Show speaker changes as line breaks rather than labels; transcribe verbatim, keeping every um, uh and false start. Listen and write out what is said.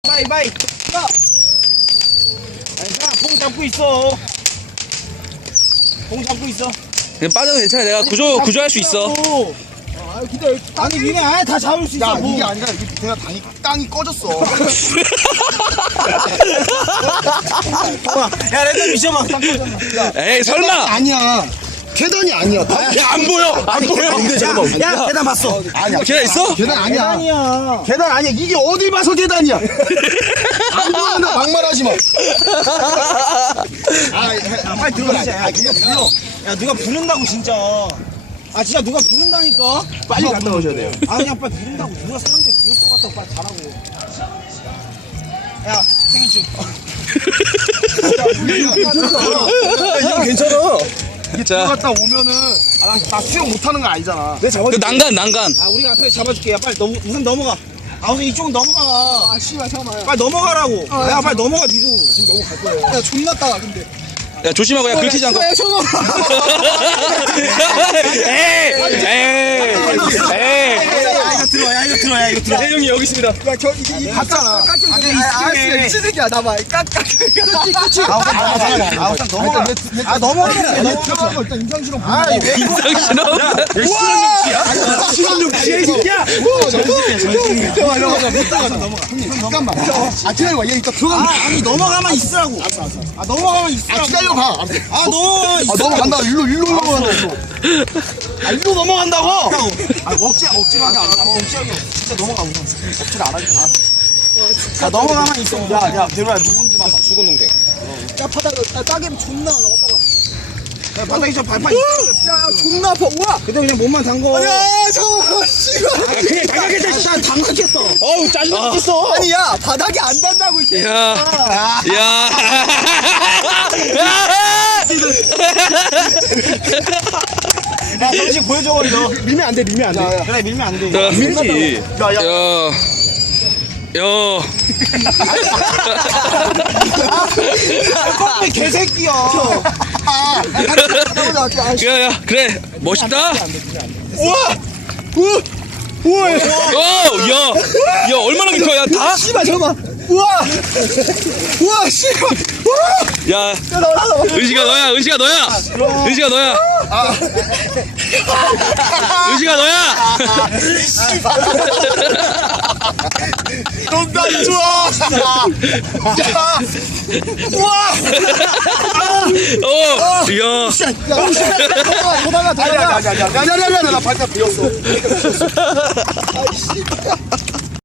바이 바이. 가. 아니 뽕 잡고 있어. 뽕 잡고 있어.
그냥 빠져도 괜찮아. 내가 구조 구조할 수 있어.
아 기다려. 아니 니네 아예 다 잡을 수 있어.
야
뭐.
이게 아니라 이게 밑에가 땅이 땅이 꺼졌어.
야 랜덤 미션 막 땅 꺼졌나.
에이 설마.
아니야. 계단이 아니야.
야 안 보여. 안 보여.
근데 잠깐만.
야 계단 봤어.
아니야.
계단 있어?
계단 아니야.
아니야.
계단 아니야. 이게 어딜 봐서 계단이야. 안 보인다. 막말하지 마. 아,
야, 빨리 들어가자. 야,
아, 그냥 불러.
야 누가 부른다고 진짜. 아 진짜 누가 부른다니까.
빨리 갔다 오셔야 돼요.
아 그냥 빨리 부른다고. 누가 사람들 부를 것 같다고 빨리 가라고. 야 생일축.
이거 괜찮아. 이게
자.
들어갔다 오면은 아, 나, 나 수영 못하는 거 아니잖아. 내 잡아.
그 난간 난간.
아 우리가 앞에 잡아줄게. 야 빨리 넘 우선 넘어가. 아 우선 이쪽은 넘어가.
아 씨발 잠깐만.
빨리 넘어가라고.
아,
야
야,
빨리 넘어가 니도.
지금 넘어갈 거예요. 야 존나 따 근데.
야 조심하고 야 긁히지 않고. 에이 에이 에이.
야 이거 들어. 야 이거 들어. 야 이거 들어.
형이 여기 있습니다.
야저 이게 이 봤잖아.
아
찌새끼야 나봐. 깍깍.
아 일단 넘어가. 아 넘어가.
들어가는 거 일단 임상 실험 보고.
인상 실험.
실험 좀 개새끼야. 잠깐만 잠깐만 넘어가. 잠깐만. 아 기다려봐. 얘 이따 들어가.
아 아니 넘어가만 있으라고. 아 넘어가만 있으라고.
아 기다려봐.
아 넘어가만 있어.
아 넘어간다. 일로 일로 넘어간다. 일로.
아 일로 넘어간다고.
아 억지 억지로 하지 않아.
억지하게 진짜 넘어가 우선. 억지를 안 하지. 야 넘어가만 있어. 야야 대로야 누군지만 봐.
죽은 동생.
야 바닥 아 따개 존나 나왔다가.
야 바닥에 저 발판 있어.
야 존나 아파. 우와.
근데 그냥 몸만 담궈.
야 잠깐만 씨발.
아, 그냥 당하겠다. 난 당하겠다.
어우 짜증나 죽겠어.
아니 야 바닥이 안 닿는다고 이게.
야. 야.
야 정식 보여줘 버려.
밀면 안 돼. 밀면 안 돼.
그래 밀면 안 돼.
야,
밀지. 야 야.
야. 야.
아, 개새끼야.
아. 가보자. 아,
야, 야, 그래. 멋있다.
우와. 우와. 우와.
어, 야. 야, 얼마나 깊어? 야, 다?
씨발 잠깐만. 우와. 우와 씨발. 우와.
야.
야 나와 나와.
은식아 너야. 은식아 너야. 은식아 너야. 은식아 너야.
너무 좋아. 우와.
어. 야.
야, 씨발. 도망가, 도망가. 야, 야, 야, 야, 야, 야, 야, 야, 나 발짝 비었어. 아이씨.